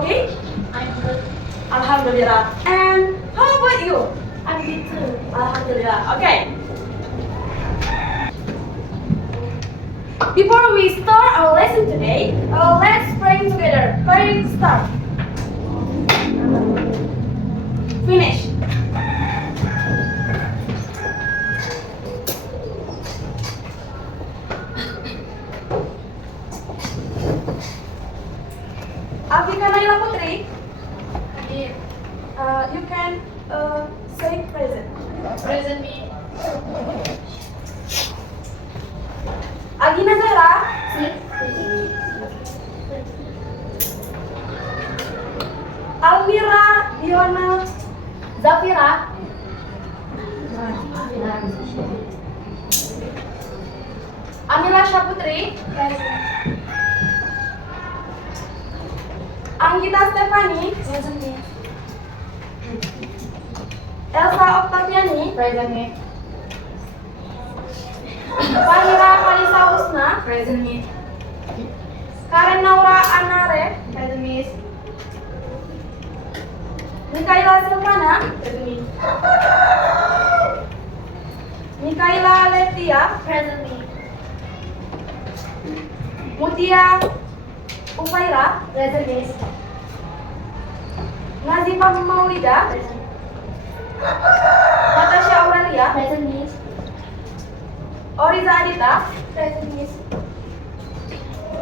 okay? I'm good. Alhamdulillah. And how about you? I'm good too. Alhamdulillah. Okay. Before we start our lesson today, let's pray together. Pray start. Finish. Afika Naila Putri, you can say present. Present me. Agina Zahra, Almira Diona Zafira, Amila Syaputri, Anggita Stefani, Present me. Elsa Oktaviani, Present me. Fahira Kalisa Usna, Present me. Karen Naura Anare, Present me. Mikaela Silvana, Present me. Mikaela Letia, Present me. Mutia Ufaira, Present me. Nazifah Maulida, Present. Natasha Aurelia, Present me. Oriza Adita, Present me.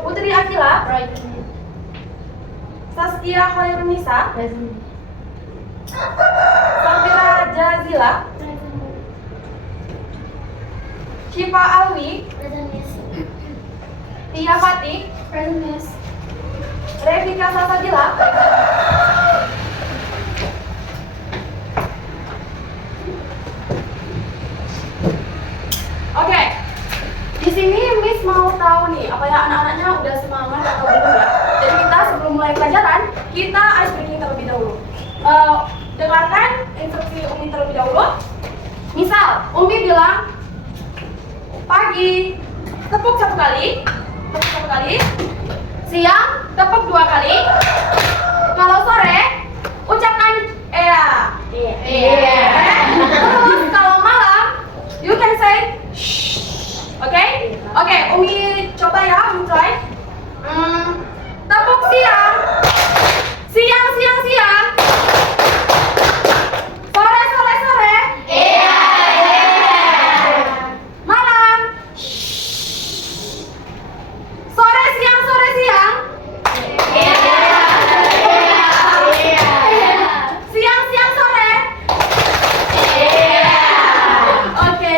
Putri Akila, Present me. Saskia Khairunisa, Present me. Safira Jazila, Present me. Syifa Alwi, Present me. Tia Fatih, Present me. Revika Sasabila, Oke, di sini Miss mau tahu nih, apa ya anak-anaknya udah semangat atau belum ya? Jadi kita sebelum mulai pelajaran, kita ice breaking terlebih dahulu. Dengarkan instruksi Umi terlebih dahulu. Misal, Umi bilang pagi, tepuk satu kali, siang, tepuk dua kali. Kalau sore, ucapkan iya. Terus kalau malam, you can say oke? Oke, Umi coba ya, Umi try. Tepuk siang. Siang. Sore. Malam. Sore, siang. Siang, sore. Oke.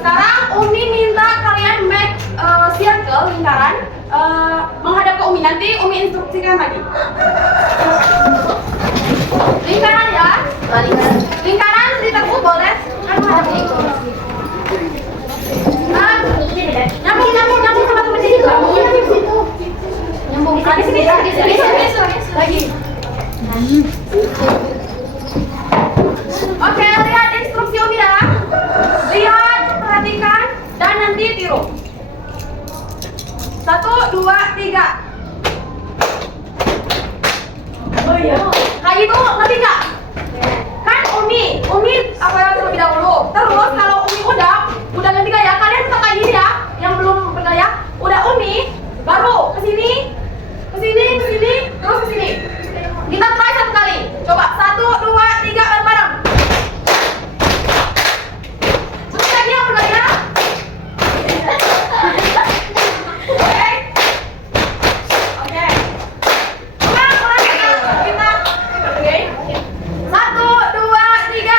Sekarang Umi minta kalian make circle, lingkaran, menghadap ke Umi. Nanti Umi instruksikan lagi. Lingkaran ya. Lingkaran ditekuk boleh. Kan menghadap ke Umi. Nyambung sama teman sini. Nyambung. Di sini. Lagi. Oke, lihat instruksi Umi ya. Lihat, perhatikan, dan nanti tiru. 1, 2, 3. Oh iya. Kayak gitu, ngerti nggak? Kan Umi apa yang terlebih dahulu. Terus kalau Umi udah ngerti gaya, kalian tetap kayak gini ya. Yang belum bergaya, udah Umi, baru kesini, terus kesini. Kita try satu kali. Coba 1, 2, 3, bareng-bareng. Terus lagi yang bergaya. Oke. Ulang kita oke. 1, 2, 3.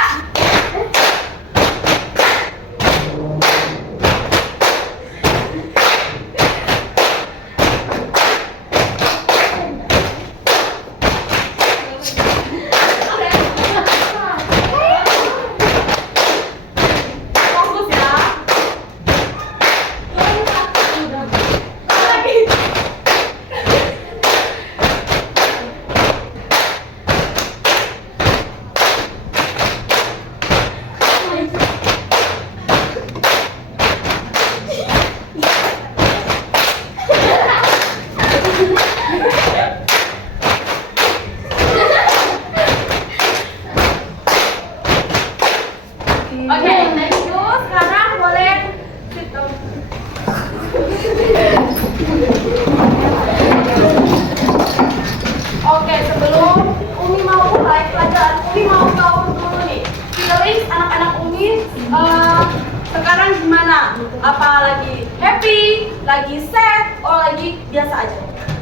Apa lagi happy, lagi sad, or lagi biasa aja.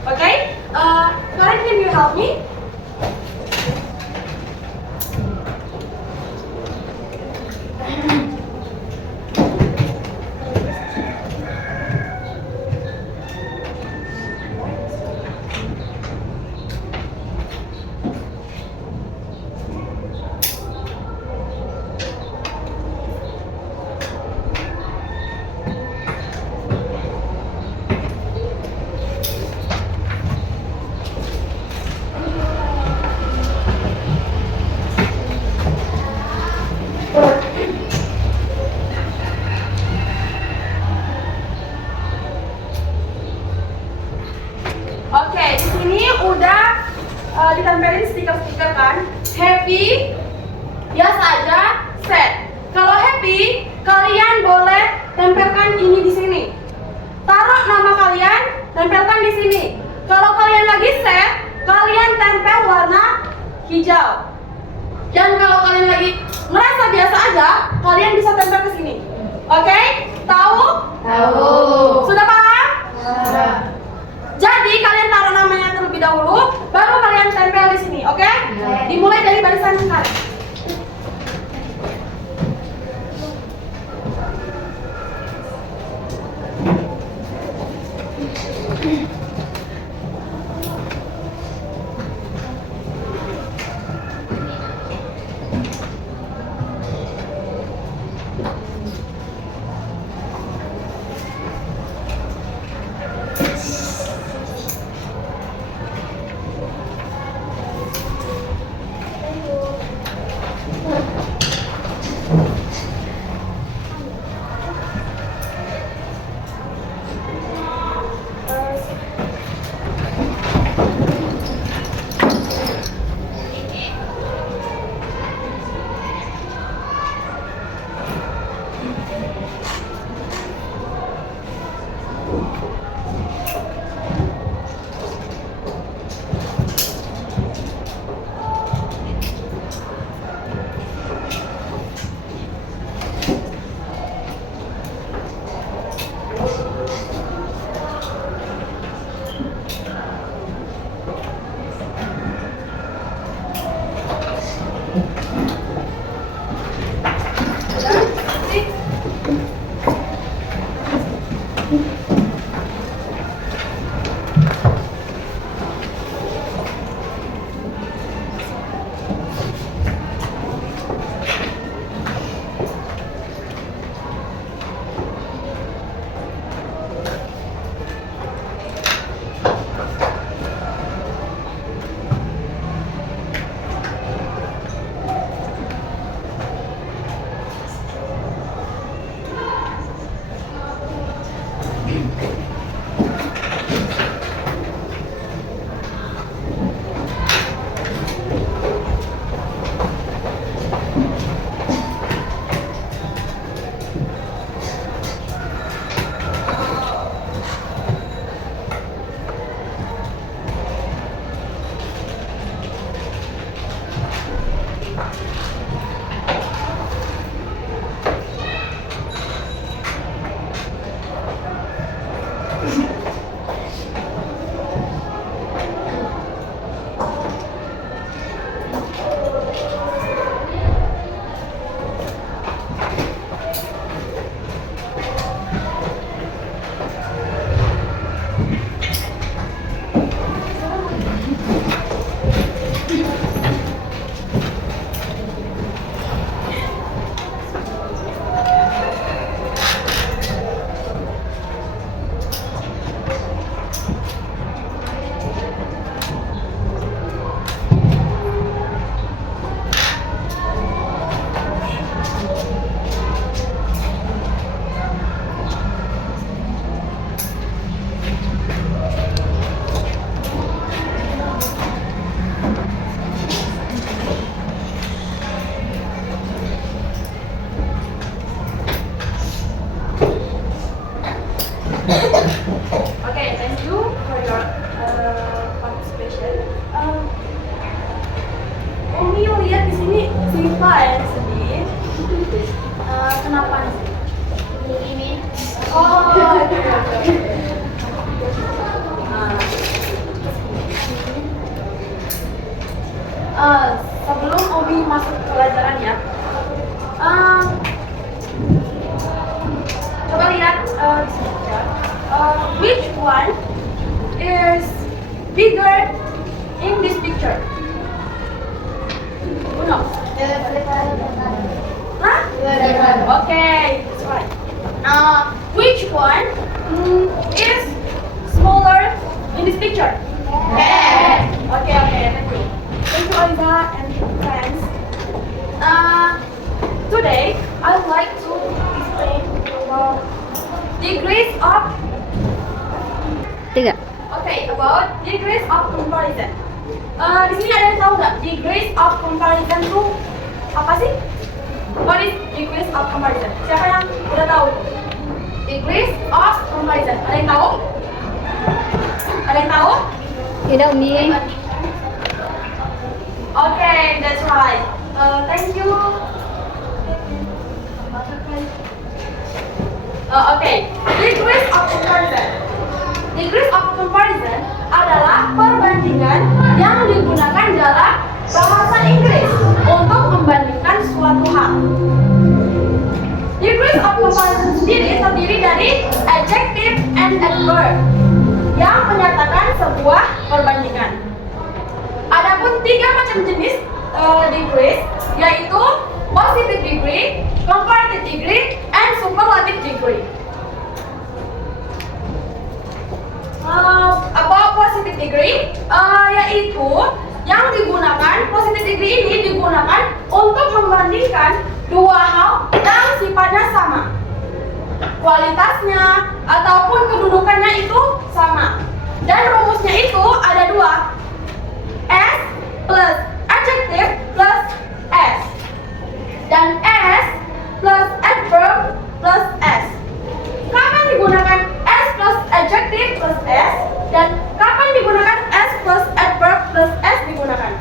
Oke? Kalian can you help me? Oke, di sini udah ditempelin stiker-stiker kan. Happy, biasa aja, sad. Kalau happy, kalian boleh tempelkan ini di sini. Taruh nama kalian, tempelkan di sini. Kalau kalian lagi sad, kalian tempel warna hijau. Dan kalau kalian lagi merasa biasa aja, kalian bisa tempel ke sini. Oke? Tahu? Tahu. Sudah paham? Sudah. Jadi kalian taruh namanya terlebih dahulu, baru kalian tempel di sini, oke? Oke. Dimulai dari barisan kalian. Okay, thank you for your participation. Umi lihat di sini Siva ya sedih. Kenapa sih? Ini Oh, sebelum Obi masuk ke pelajaran ya, coba lihat di sini ya. Which one is bigger in this picture? Uno. Huh? Okay, that's right. Which one is smaller in this picture? Okay, thank you. Thank you, Oliva and friends. Today, I would like to explain about degrees of. Okay, about degrees of comparison. Di sini ada yang tahu nggak degrees of comparison itu apa sih? What is degrees of comparison? Siapa yang udah tahu? Degrees of comparison. Ada yang tahu? Ada yang tahu? Tidak, Umi. Okay, that's right. Thank you. Okay, degrees of comparison. Degrees of comparison adalah perbandingan yang digunakan dalam bahasa Inggris untuk membandingkan suatu hal. Degrees of comparison sendiri terdiri dari adjective and adverb yang menyatakan sebuah perbandingan. Adapun 3 macam jenis degrees yaitu positive degree, comparative degree, and superlative degree. About positive degree yaitu yang digunakan positive degree ini digunakan untuk membandingkan dua hal yang sifatnya sama, kualitasnya ataupun kedudukannya itu sama, dan rumusnya itu ada 2, S plus adjective plus S, dan S plus adverb plus S. Kapan digunakan S plus adjective plus S, dan kapan digunakan S plus adverb plus S digunakan?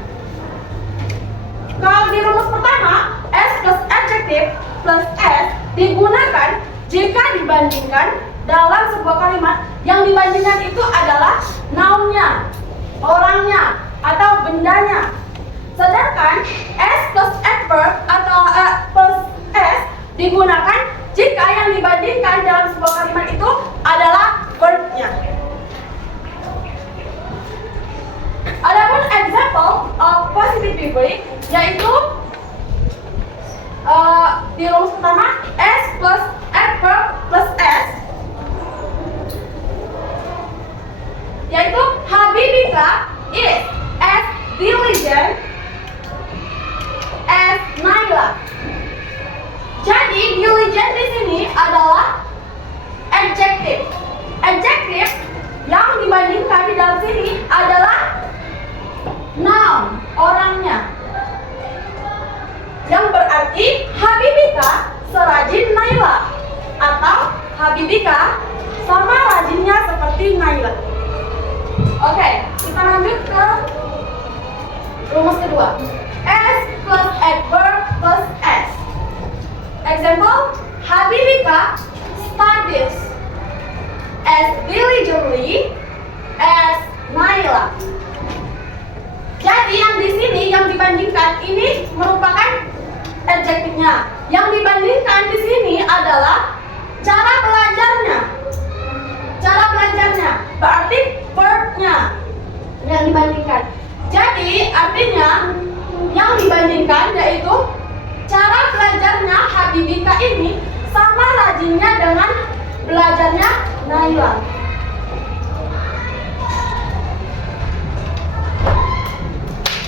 Kalau di rumus pertama, S plus adjective plus S digunakan jika dibandingkan dalam sebuah kalimat yang dibandingkan itu adalah noun-nya, orangnya, atau bendanya. Sedangkan S plus adverb atau plus S digunakan jika yang dibandingkan dalam sebuah kalimat itu adalah verb-nya. Adapun example of positive degree yaitu di rumus pertama S plus adverb plus S, yaitu Habibika is as diligent as Naila. Jadi diligent di sini adalah adjective. Adjective yang dibandingkan di dalam sini adalah noun, orangnya. Yang berarti Habibika serajin Naila, atau Habibika sama rajinnya seperti Naila. Oke, kita lanjut ke rumus kedua. S plus adverb plus S. Example, Habibika studies as diligently as Naila. Jadi yang di sini yang dibandingkan ini merupakan adjektifnya. Yang dibandingkan di sini adalah cara belajarnya. Cara belajarnya berarti verb-nya yang dibandingkan. Jadi artinya yang dibandingkan yaitu cara belajarnya Habibika ini sama rajinnya dengan belajarnya Naila.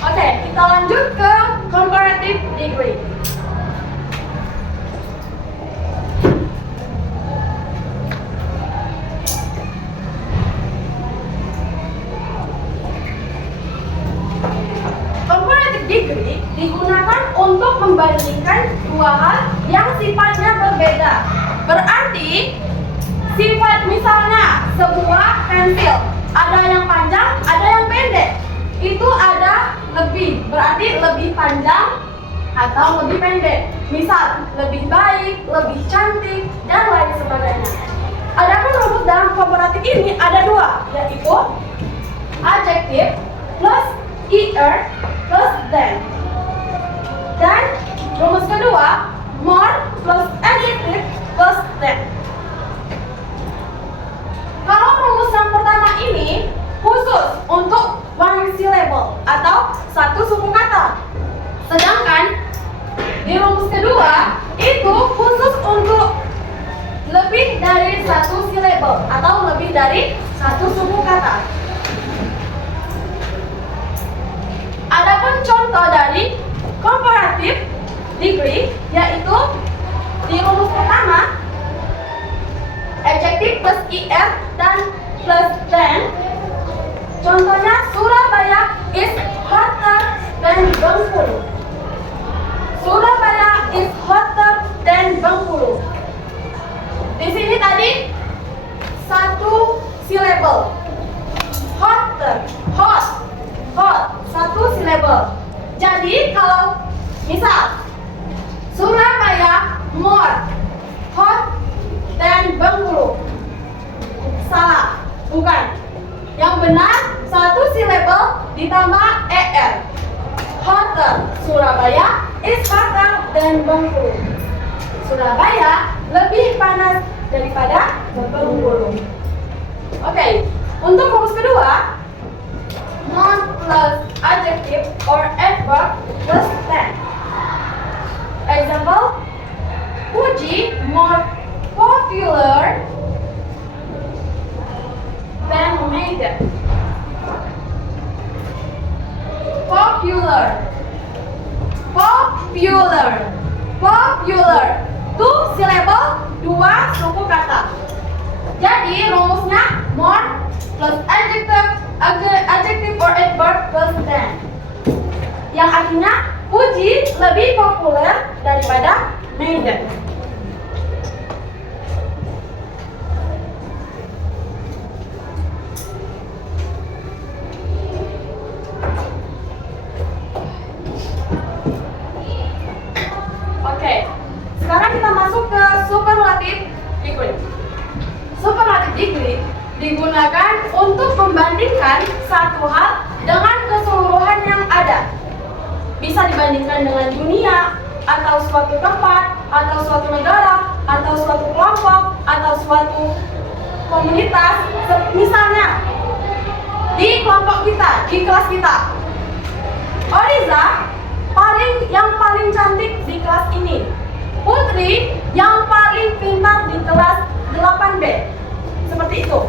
Oke, kita lanjut ke comparative degree. Comparative degree digunakan untuk membandingkan dua hal yang sifatnya berbeda. Berarti sifat misalnya sebuah pensil, ada yang panjang, ada yang pendek. Itu ada lebih, berarti lebih panjang atau lebih pendek. Misal, lebih baik, lebih cantik, dan lain sebagainya. superlatif ini ada dua, yaitu adjective plus er plus than. Dan rumus kedua, more plus adjective plus than. Kalau rumus yang pertama ini khusus untuk one syllable atau satu suku kata. Sedangkan di rumus kedua itu khusus untuk lebih dari satu syllable atau lebih dari satu suku kata. Adapun contoh dari comparative degree yaitu di rumus pertama adjective plus er dan plus than. Contohnya Surabaya is hotter than Bengkulu. Surabaya is hotter than Bengkulu. Di sini tadi satu syllable. Hotter, hot, satu syllable. Jadi kalau misal Surabaya more hot than Bengkulu. Salah, bukan. Yang benar satu syllable ditambah er. Hotter, Surabaya is hotter than Bengkulu. Surabaya lebih panas daripada Bengkulu. Oke, untuk rumus kedua, noun plus adjective or adverb plus than. Example, Puji more popular than Megan. Popular. Two syllable, dua suku kata. Jadi rumusnya more plus adjective or adverb plus than. Yang artinya Puji lebih populer daripada Megan. Oke, sekarang kita masuk ke superlative degree. Superlative degree digunakan untuk membandingkan satu hal dengan keseluruhan yang ada. Bisa dibandingkan dengan dunia, atau suatu tempat, atau suatu negara, atau suatu kelompok, atau suatu komunitas. Misalnya, di kelompok kita, di kelas kita, Oriza yang paling cantik di kelas ini. Putri yang paling pintar di kelas 8B. Seperti itu.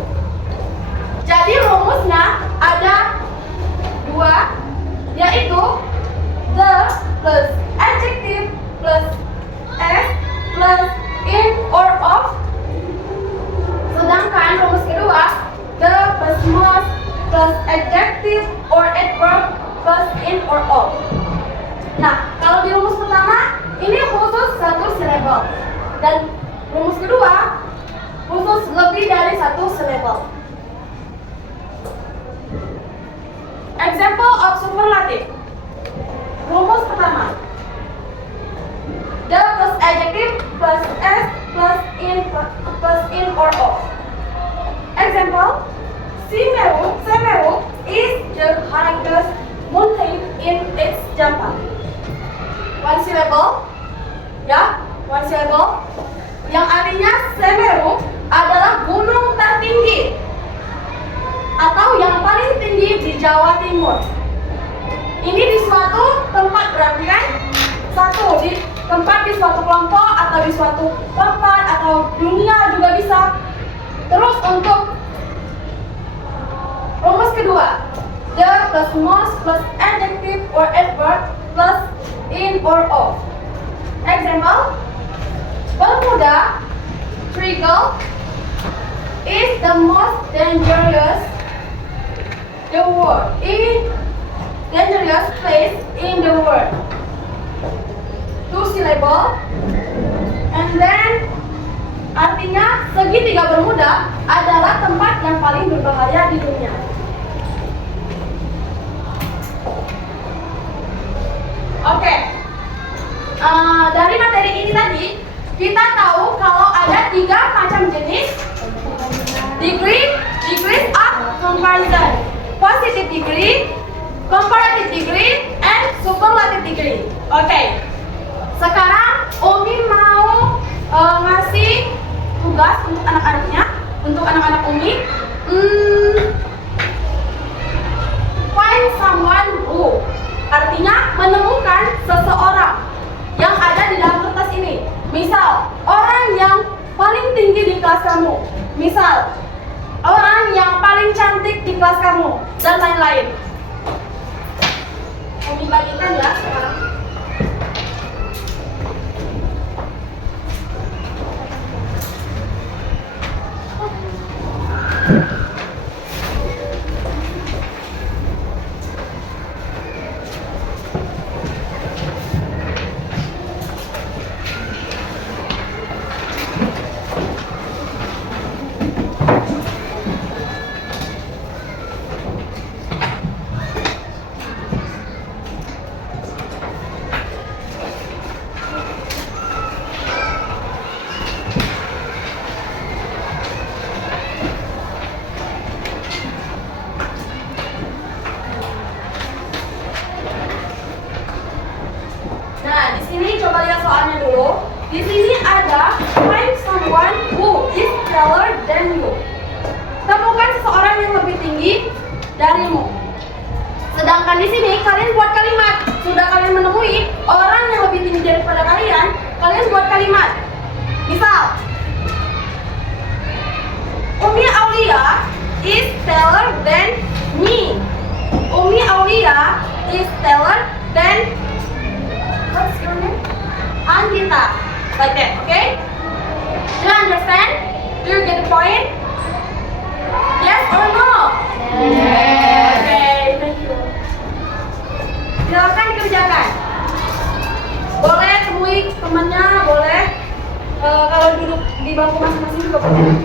Jadi rumusnya ada dua, yaitu the plus adjective plus s plus in or of. Sedangkan rumus kedua, the plus must plus adjective or adverb plus in or of. Nah, kalau di rumus pertama ini khusus satu syllable, dan rumus kedua khusus lebih dari satu syllable. Example of superlative. Rumus pertama, the plus adjective plus s plus in or of. Example, Semeru is the highest mountain in its Japan. One syllable, ya, one syllable, yang artinya Semeru adalah gunung tertinggi atau yang paling tinggi di Jawa Timur. Ini di suatu tempat, berarti kan satu di tempat, di suatu kelompok, atau di suatu tempat, atau dunia juga bisa. Terus untuk rumus kedua, the plus must plus adjective or adverb plus in or of. Example, Bermuda Triangle is the most dangerous dangerous place in the world. Two syllable, and then artinya segitiga Bermuda adalah tempat yang paling berbahaya di dunia. Oke, dari materi ini tadi kita tahu kalau ada 3 macam jenis degree orang yang paling cantik di kelas kamu, dan lain-lain. Mau dibagikan ya sekarang. Nah, di sini coba lihat soalnya dulu. Di sini ada find someone who is taller than you. Temukan seseorang yang lebih tinggi darimu. Sedangkan di sini kalian buat kalimat. Sudah kalian menemui orang yang lebih tinggi daripada kalian, kalian buat kalimat. Misal, Umi Aulia is taller than me. Umi Aulia is taller than what's your name? Andita. Like that, okay? Do you understand? Do you get the point? Yes or no? Yes. Okay, thank you. Silakan dikerjakan. Boleh temui temannya, boleh. Kalau duduk di bangku masing-masing juga boleh.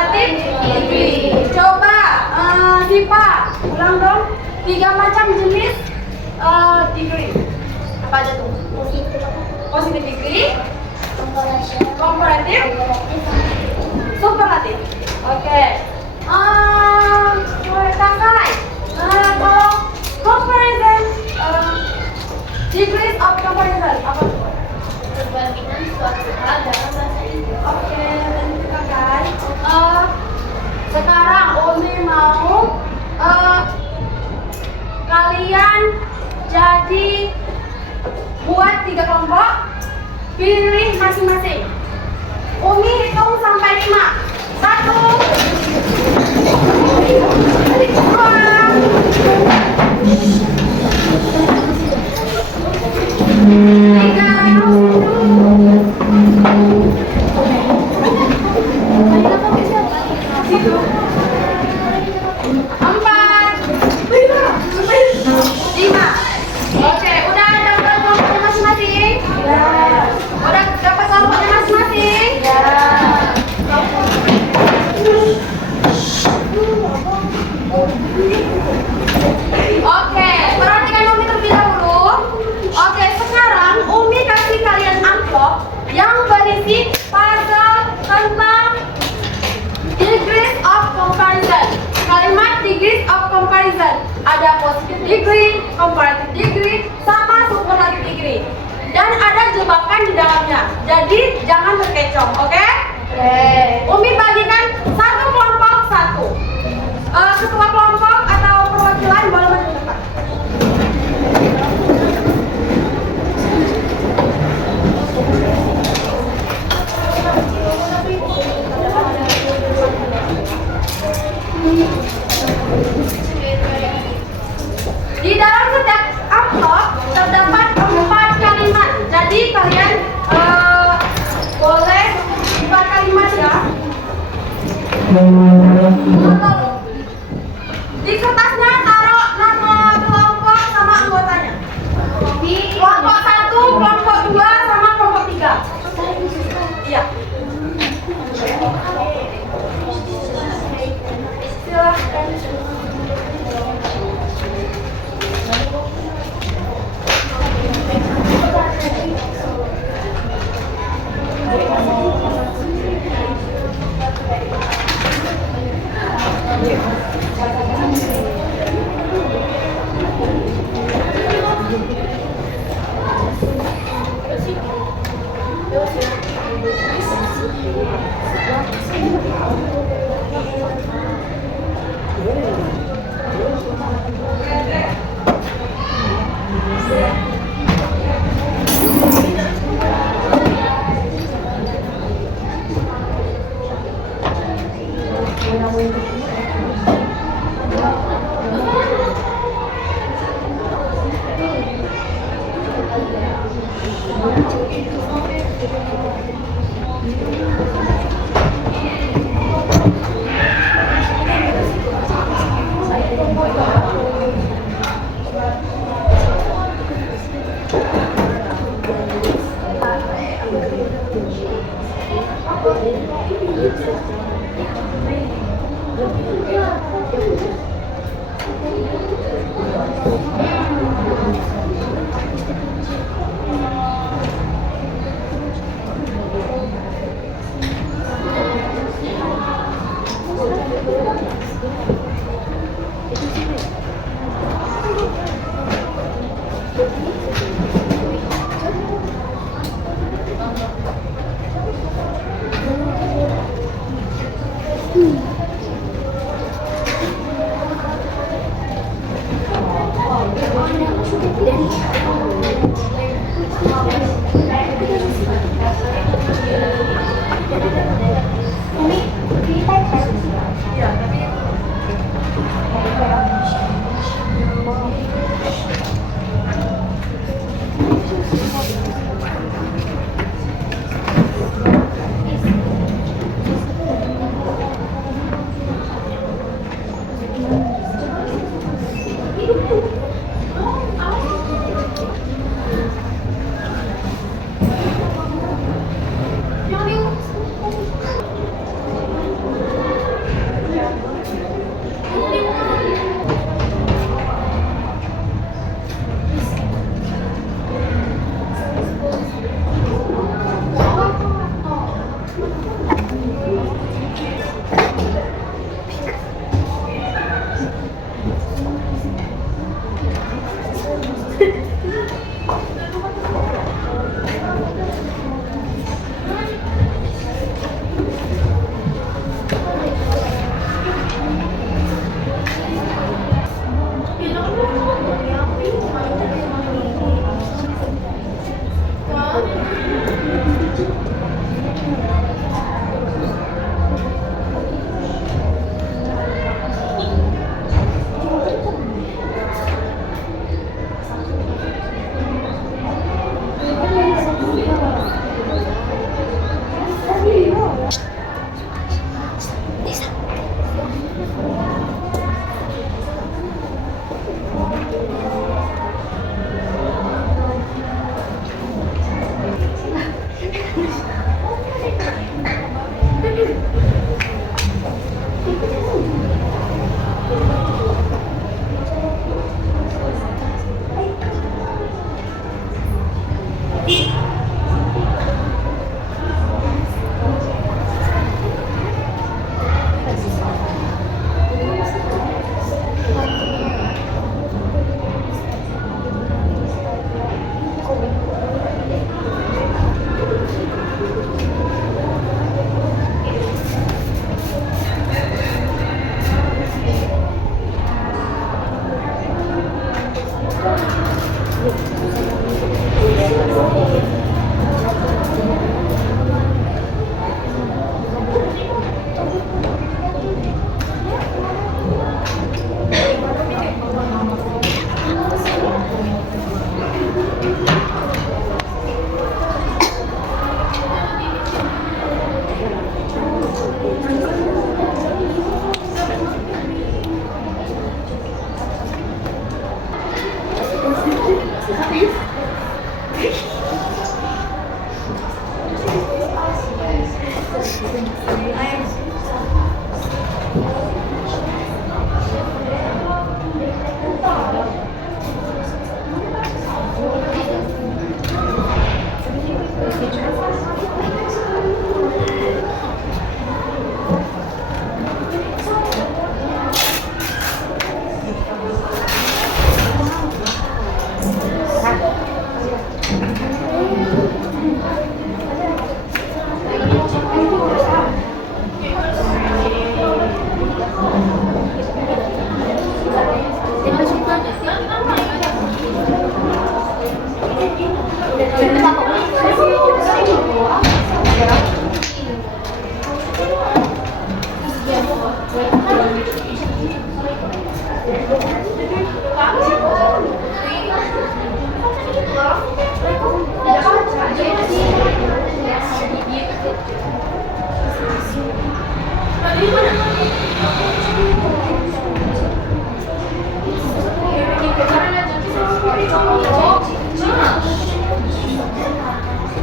komparatif degree. Coba Dipa, ulang dong. 3 macam jenis degree. Apa aja tuh? Positive degree, komparatif, superlatif. Oke. Kakak, kalau comparison, degrees of comparison apa tuh? Perbandingan suatu hal dalam bahasa Inggris. Oke, lanjut kakak. Sekarang Umi mau kalian jadi buat 3 kelompok, pilih masing-masing. Umi hitung sampai 5. 1, 5. Oke, udah dapat kelompoknya masing-masing? Ya. Udah dapat kelompoknya masing-masing? Ya. Oke, perhatikan Umi terlebih dahulu. Oke, sekarang Umi kasih kalian amplop yang berisi puzzle tentang degrees of comparison. Kalimat degrees of comparison. Ada positive degree, comparative degree, sama superlative degree. Dan ada jebakan di dalamnya. Jadi jangan terkecoh, oke? Umi bagikan satu kelompok satu. Ketua kelompok atau perwakilan boleh maju ke depan. Di dalam setiap amplop terdapat 4 kalimat. Jadi kalian boleh 4 kalimat ya. Di kertasnya taruh nama kelompok sama anggotanya. Kelompok 1, kelompok 2, sama kelompok 3. Iya. Silahkan.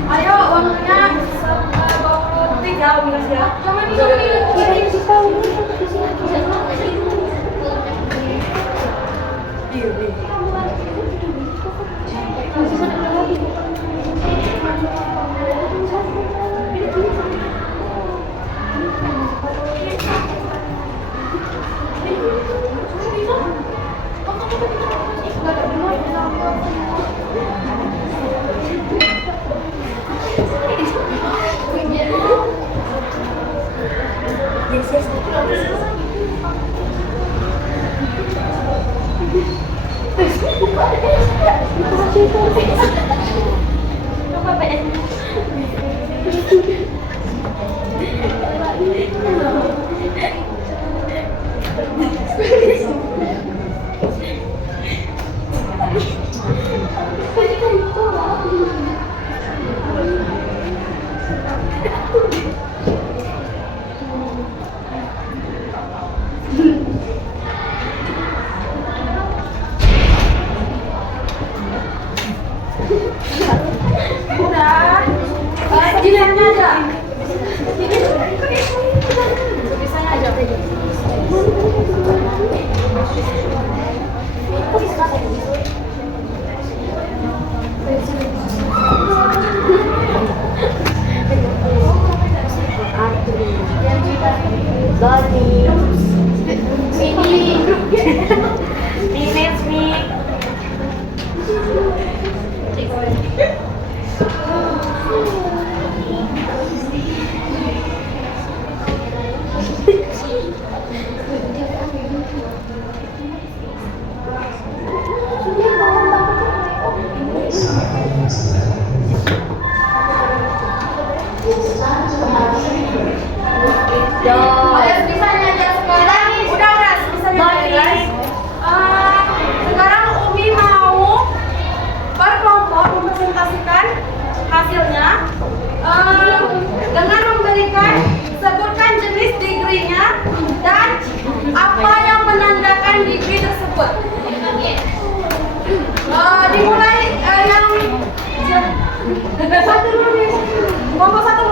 Ayo, waktunya 23 Umi kasih ya. Udah, jilanya aja. Bisanya aja. Kelompok satu.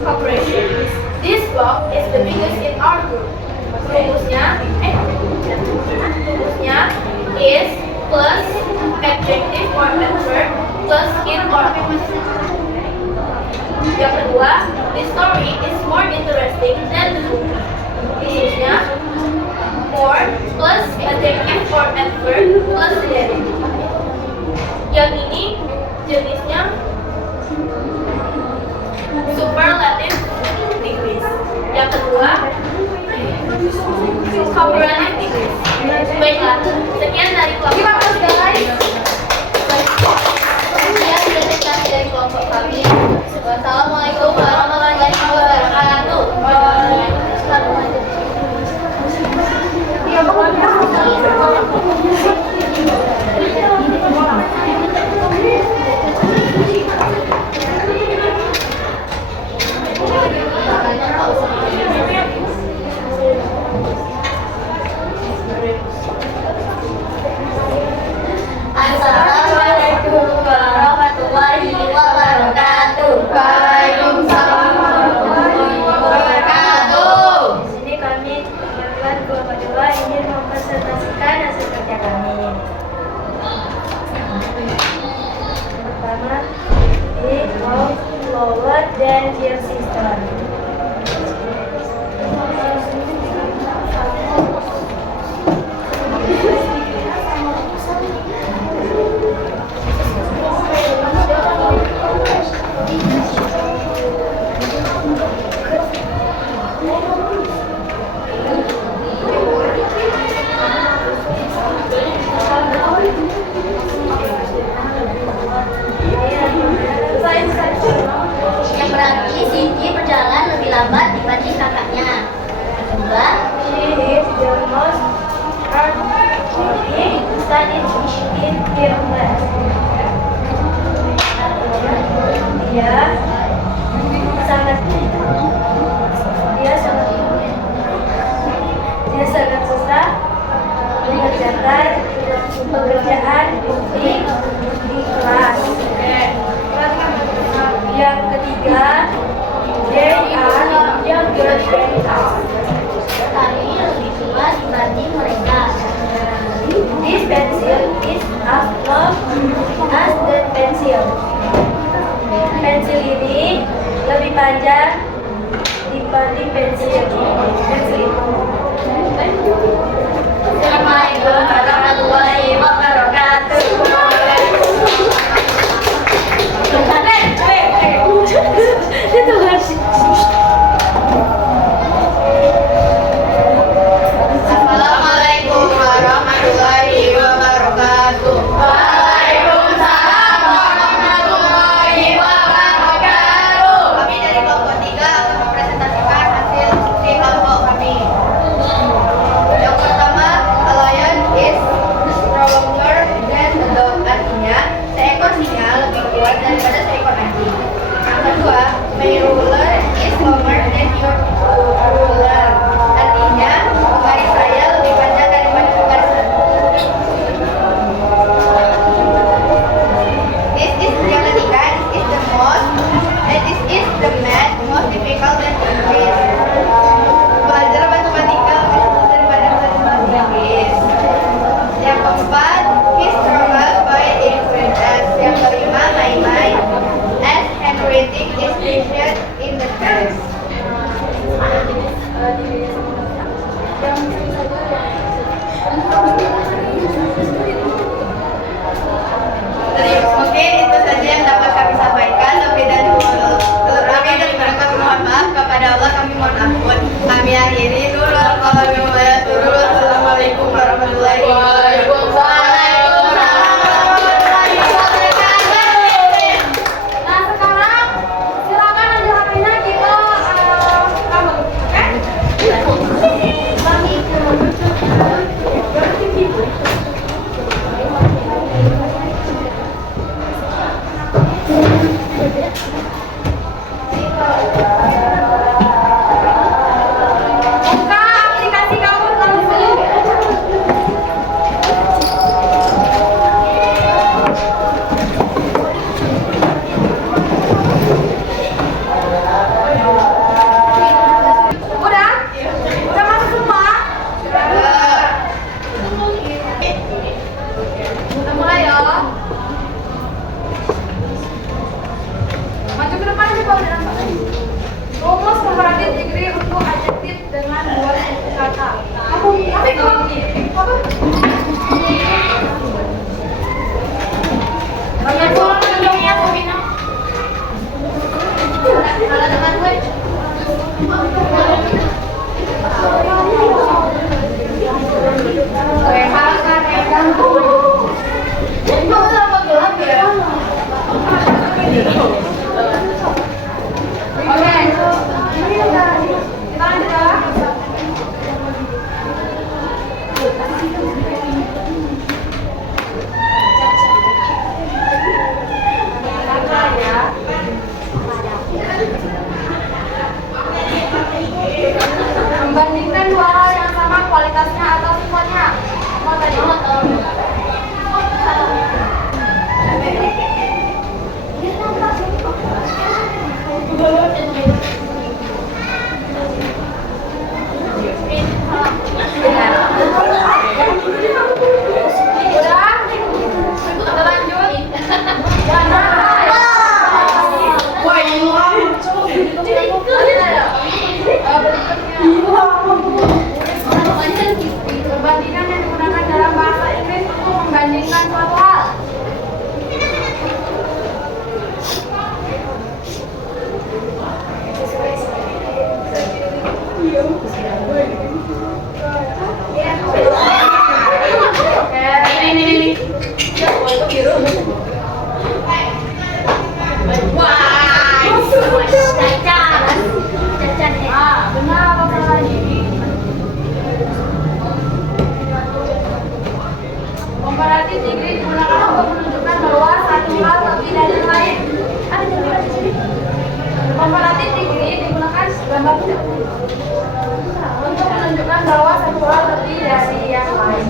Cooperation. This block is the biggest in our group. Rumusnya is plus adjective or adverb plus in or out. Yang kedua, this story is more interesting than the movie. Rumusnya more plus adjective or adverb plus than. Yang ini jenisnya superlative degrees. Yang kedua, comparative degrees. Baiklah, sekian dari kelompok kami. Sekian presentasi dari kelompok kami. Wassalamualaikum warahmatullahi wabarakatuh. Assalamualaikum warahmatullahi wabarakatuh. Waalaikumsalam warahmatullahi wabarakatuh. Di sini kami teman-teman kelompok 2 ingin mempresentasikan hasil kerja kami. Pertama, it was lower than your sister. Yang berarti Siti berjalan lebih lambat dibanding kakaknya. Kedua, She is the most hardworking student in her class. Dia sangat susah mengerjakan pekerjaan di kelas. Yang ketiga, they are younger than us. kami lebih tua dibanding mereka. This pencil is as long as the pencil. Pensil ini lebih panjang dibanding pensil. Assalamualaikum warahmatullahi wabarakatuh. Assalamualaikum warahmatullahi wabarakatuh. Waalaikumsalam warahmatullahi wabarakatuh. Kami dari kelompok 3 akan mempresentasikan hasil di kelompok kami. Yang pertama, a lion is stronger than a dog. Artinya, seekor singa lebih kuat daripada seekor anjing. Yang kedua, my ruler is longer than your ruler. Artinya, penggaris saya lebih panjang daripada penggaris Anda. Yang ketiga, this is the math most difficult than English. Belajar matematika lebih sulit daripada bahasa Inggris. Yang keempat, he struggles by influence. Yang kelima, my mind as handwriting is patient in the test. Mungkin itu saja yang dapat kami sampaikan. Lebih dari mereka mohon maaf kepada Allah, kami mohon ampun. Kami akhiri dulu. Assalamualaikum warahmatullahi wabarakatuh. Nah, sekarang silakan ambil HP-nya, kita rambut, oke? Perbandingan yang digunakan dalam bahasa Inggris untuk membandingkan suatu hal. Ini. Benar apa salah ini? Komparatif degree digunakan untuk menunjukkan bahwa satu hal lebih dari yang lain. Ada yang bilang di sini. Komparatif degree digunakan gambar untuk menunjukkan bahwa satu hal lebih dari yang lain.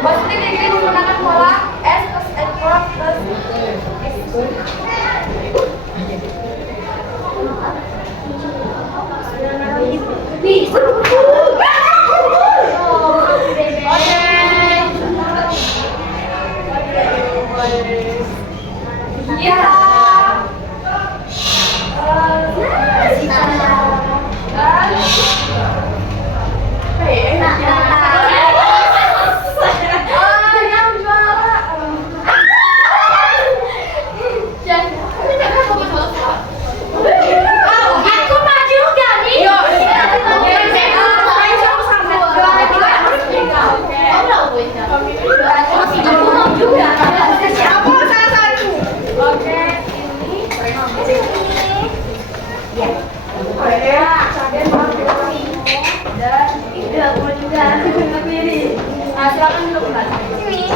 Positif degree menggunakan pola S plus N cross plus Silakan duduk. Sini.